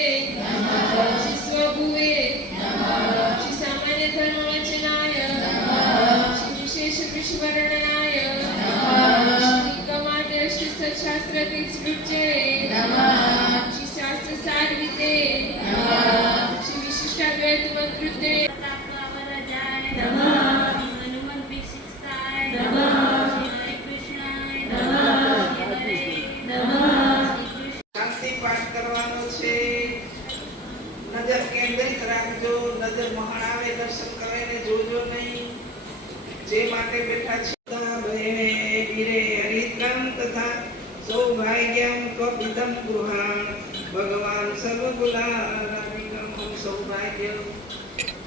श्री स्वभुवे श्री सामान्य धर्मवचनाय श्री विशेष विश्ववर्णनाय श्री कमाद्य श्री सच्छास्त्रते स्मृत्ये श्री शास्त्र सारविते श्री विशिष्टाद्वैत मंत्रुते नजर केंद्रित राखजो नजर महाणावे दर्शन करे ने जोजो नहीं जे माटे बैठा छता बहेने वीरे हरित्रम तथा सौभाग्यम कपितम गृहाण भगवान सर्वकुलाराधिकम सौभाग्य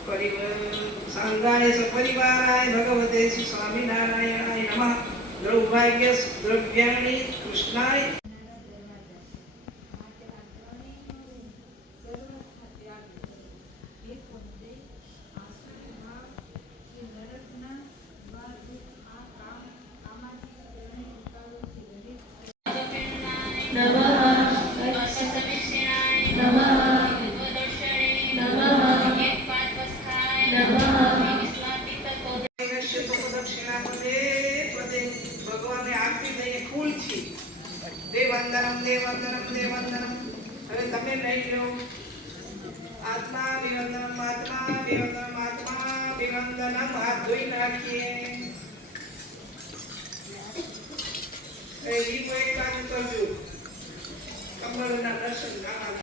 परिवार संगाय सपरिवाराय भगवते श्री स्वामीनारायणाय नमः द्रव्याग्य द्रव्याणि कृष्णाय देवंदनम देवंदनम देवंदनम હવે તમે લઈ લો આત્મા વિવંદનમ આત્મા વિવંદનમ આત્મા વિવંદનમ હાથ ધોઈ નાખીએ એ દીપો એક કામ કરજો કમળના દર્શન